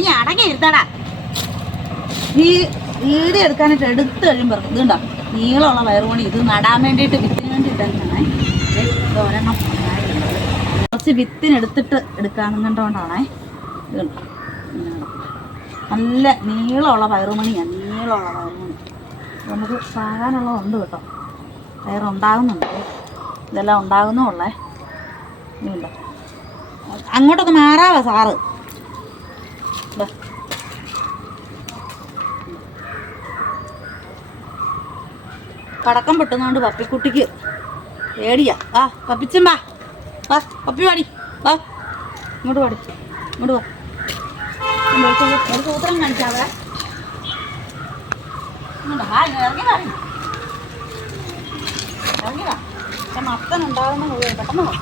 നീ അടങ്ങി ഇരുത്തടാ ഈ വീഡിയോ എടുക്കാനായിട്ട് എടുത്തു കഴിയുമ്പോൾ ഇതുണ്ടോ നീളമുള്ള വയറുപണി ഇത് നടാൻ വേണ്ടിയിട്ട് വിത്തിന് വേണ്ടി ഇട്ടാണ് ഒരെണ്ണം. കുറച്ച് വിത്തിനെടുത്തിട്ട് എടുക്കാമെന്നുകൊണ്ടാണേ ഇതുണ്ടോ. നല്ല നീളമുള്ള പയറുമണിയാണ് നീളമുള്ള പയറുമണി നമുക്ക് സാകാനുള്ളതുണ്ട് കേട്ടോ. പയറുണ്ടാകുന്നുണ്ട് ഇതെല്ലാം ഉണ്ടാകുന്നുള്ളേ ഇതുണ്ടോ? അങ്ങോട്ടൊന്ന് മാറാവാ സാറ്. പടക്കം പൊട്ടുന്നതുകൊണ്ട് പപ്പിക്കുട്ടിക്ക് പേടിയാ. ആ പപ്പിച്ചും വാ. പപ്പി പാടി വാ. ഇങ്ങോട്ട് പാടി ഇങ്ങോട്ട് വാ. ഒരു സൂത്രം കാണിച്ചാവേ ഇറങ്ങി ഇങ്ങ്. ഇറങ്ങി പെട്ടെന്ന് പട്ടേ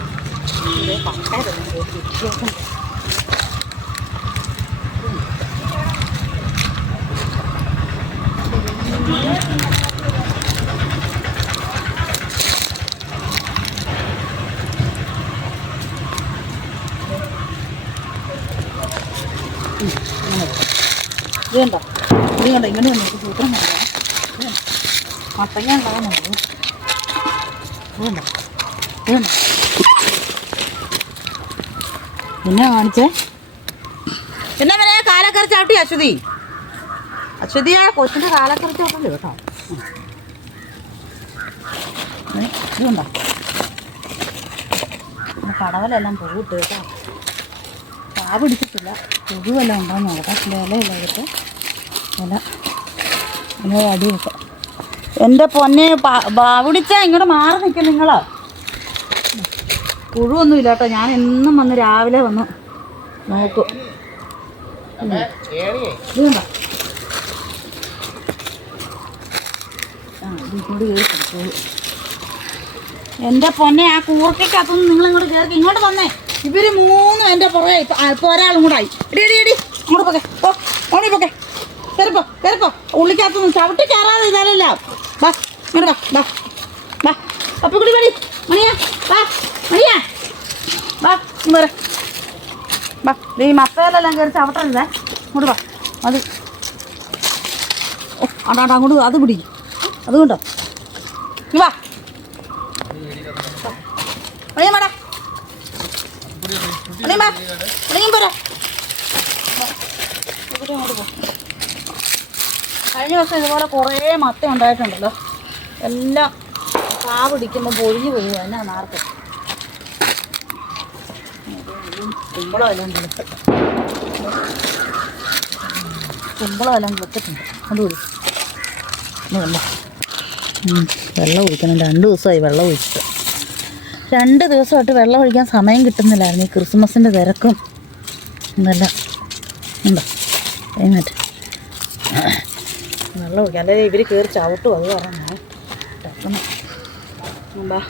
ഇത് ഇത് കണ്ടോ ഇങ്ങനെ വന്നു സൂത്രം കണ്ടോ? മത്തങ്ങ കണ്ടോ പിന്നെ കാണിച്ചേ പിന്നെ പിന്നെ കാലക്കറി ചാട്ടി അശ്വതി. അശ്വതി ആ കൊച്ചിന്റെ കാലക്കറി ചാട്ടല്ലേ കേട്ടോ? ഇതുണ്ടോ? കടവലെല്ലാം പോയിട്ട് കേട്ടോ. കാ പിടിച്ചിട്ടില്ല. പുഴുവെല്ലാം ഉണ്ടോന്ന് നോക്കാം. ഇലയെല്ലാം എടുത്ത് ഇല. ഇല അടി വെക്കാം എന്റെ പൊന്നെ ബാവിടിച്ചാ ഇങ്ങോട്ട് മാറി നിൽക്കും നിങ്ങൾ പുഴുവൊന്നും ഇല്ല കേട്ടോ ഞാൻ എന്നും വന്ന് രാവിലെ വന്ന് നോക്കും. എന്റെ പൊന്നെ ആ കൂർക്കകത്തൊന്നും നിങ്ങൾ ഇങ്ങോട്ട് കയറി ഇങ്ങോട്ട് വന്നേ. ഇവർ മൂന്നും എന്റെ പുറകെ ഇപ്പൊ ആ, ഇപ്പൊ ഒരാളും കൂടെ ആയി. എടി എടി എടി അങ്ങോട്ട് പോക്കെ. പോ ഓണി പോക്കെ. കയറിപ്പോ കയറിപ്പോ ഉള്ളിക്കകത്തൊന്നും ചവിട്ടി കയറാതെ ഇതാലല്ല വാ ഇങ്ങോട്ട് വാ വാ വാ. പപ്പിക്കുടി പടി മണിയാ വാ മണിയാ. വാ ഇങ്ങ് വരെ. വാ ഈ മത്തയിലെല്ലാം കയറി ചവിട്ടരുതേ. ഇങ്ങോട്ട് വാ മതി. ഓ ആണ്ടാ അങ്ങോട്ട് അത് പിടി. അതുകൊണ്ടോ വാ മണിയാ മാടാ മണിയമ്മ മണിയും കഴിഞ്ഞ വർഷം ഇതുപോലെ കുറേ മത്ത ഉണ്ടായിട്ടുണ്ടല്ലോ എല്ലാം കാ പിടിക്കുമ്പോൾ പൊഴിഞ്ഞു പോയി എന്നാ നാർത്ത് കുമ്പളമെല്ലാം കുളിച്ചിട്ടുണ്ട് കുമ്പളമെല്ലാം കുളിച്ചിട്ടുണ്ട് എല്ലാം വെള്ളം ഒഴിക്കണം രണ്ട് ദിവസമായി വെള്ളം ഒഴിച്ചിട്ട് രണ്ട് ദിവസമായിട്ട് വെള്ളം ഒഴിക്കാൻ സമയം കിട്ടുന്നില്ലായിരുന്നു ഈ ക്രിസ്മസിന്റെ തിരക്കും ഇതെല്ലാം. ഉണ്ടോ? കഴിഞ്ഞിട്ട് വെള്ളം ഒഴിക്കാം അല്ലെങ്കിൽ ഇവർ കയറി ചവിട്ടും അത് ടക്കണം എന്താ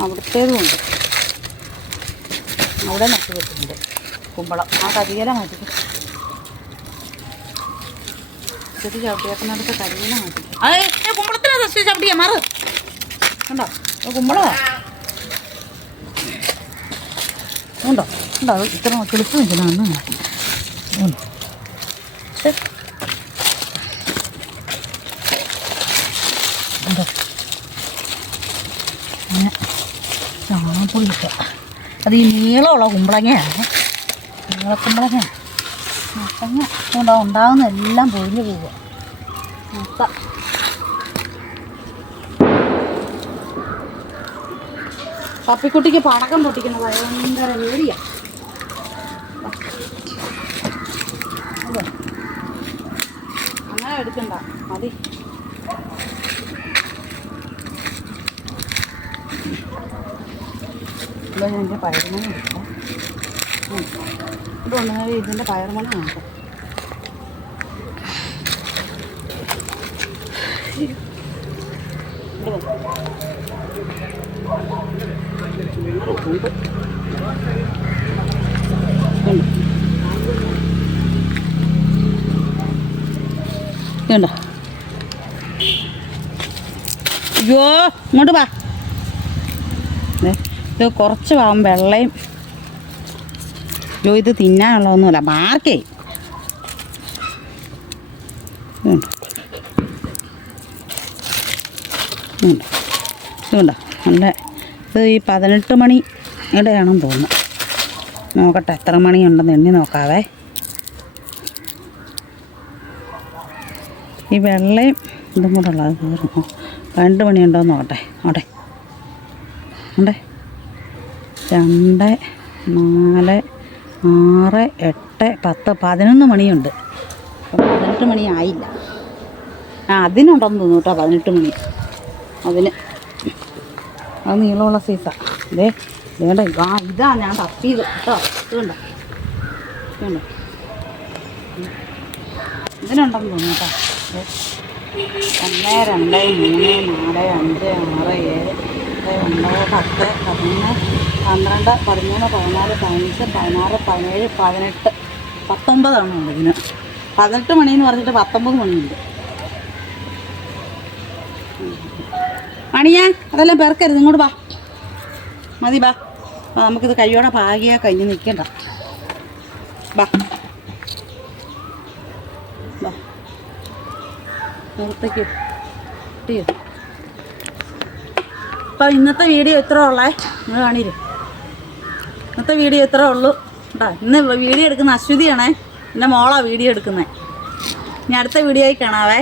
അവിടുത്തേതും ഉണ്ട്. അവിടെ നട്ടു വെച്ചിട്ടുണ്ട്. കുമ്പളം. ആ കരിയില മാറ്റി ചെറിയ ചവിട്ടിയേക്കുന്നിടത്ത് കരിയില മാറ്റി അത് കുമ്പളത്തിനാ ചവിട്ടിയാ മാറ്. ഉണ്ടോ? കുമ്പളോ? ഉണ്ടോ? ഉണ്ടോ? അത് ഇത്ര കിളിപ്പ് നിൽക്കുന്നതെന്ന് ഉണ്ടോ? അങ്ങനെ ചാണകപ്പൊടി അത് ഈ നീളമുള്ള കുമ്പളങ്ങയാണ്. നീളക്കുമ്പളങ്ങ മത്തങ്ങ. ഉണ്ടാ ഉണ്ടാകുന്ന എല്ലാം പൊഴിഞ്ഞു പോവുക മൊത്ത. പപ്പിക്കുട്ടിക്ക് പടക്കം പൊട്ടിക്കുന്ന ഭയങ്കര പേടിയാ. അങ്ങനെ എടുക്കണ്ട മതി. ഇവിടെ എന്റെ എടുക്കാം. ഒന്നുകിൽ ഇതിന്റെ ഇവിടെ വരൂ. ഉണ്ട്. ഇതുണ്ടോ? അയ്യോ ഇങ്ങോട്ട് വാ. ഇത് കുറച്ച് പാവം വെള്ളയും. അയ്യോ ഇത് തിന്നാനുള്ളതൊന്നുമല്ല മാർക്കേ. ഇതുണ്ട്? ഇതുണ്ടോ? നല്ല ഇത് ഈ പതിനെട്ട് മണി ഇടയാണെന്ന് തോന്നുന്നു. നോക്കട്ടെ എത്ര മണിയുണ്ടെന്ന് എണ്ണി നോക്കാവേ. ഈ വെള്ളയും ഇതും കൂടെ ഉള്ളത് തീർന്നു. രണ്ട് മണിയുണ്ടോയെന്ന് നോക്കട്ടെ. അവിടെ. ഉണ്ടേ. രണ്ട് നാല് ആറ് എട്ട് പത്ത് പതിനൊന്ന് മണിയുണ്ട്. പതിനെട്ട് മണി ആയില്ല. ആ അതിനുണ്ടെന്ന് തോന്നുന്നു കേട്ടോ പതിനെട്ട് മണി. അതിന്. അത് നീളമുള്ള സൈസാണ് ഇതേ വേണ്ട ആ ഇതാ ഞാൻ തപ്പിയത് കേട്ടോ ഇതുണ്ടോ ഇതുണ്ടോ ഇതിനുണ്ടെന്ന് തോന്നുന്നു കേട്ടോ. ഒന്ന് രണ്ട് മൂന്ന് നാല് അഞ്ച് ആറ് ഏഴ് ഒമ്പത് പത്ത് പതിനൊന്ന് പന്ത്രണ്ട് പതിമൂന്ന് പതിനാല് പതിനഞ്ച് പതിനാറ് പതിനേഴ് പതിനെട്ട്. പത്തൊമ്പതാണ് ഇതിന്? പതിനെട്ട് മണിയെന്ന് പറഞ്ഞിട്ട് പത്തൊമ്പത് മണിയുണ്ട്. മണിയാ അതെല്ലാം പേർക്കരുത് ഇങ്ങോട്ട് വാ. മതി ബാ അപ്പോൾ നമുക്കിത് കയ്യോടെ പാകിയാ കഴിഞ്ഞ് നിൽക്കണ്ട. അപ്പോൾ ഇന്നത്തെ വീഡിയോ ഇത്ര ഉള്ളേ. നിങ്ങൾ കാണിരും. ഇന്നത്തെ വീഡിയോ ഇത്ര ഉള്ളൂ. കേട്ടോ ഇന്ന് വീഡിയോ എടുക്കുന്ന അശ്വതിയാണേ. എന്റെ മോളാണ് വീഡിയോ എടുക്കുന്നത് ഇനി അടുത്ത വീഡിയോയിൽ കാണാവേ.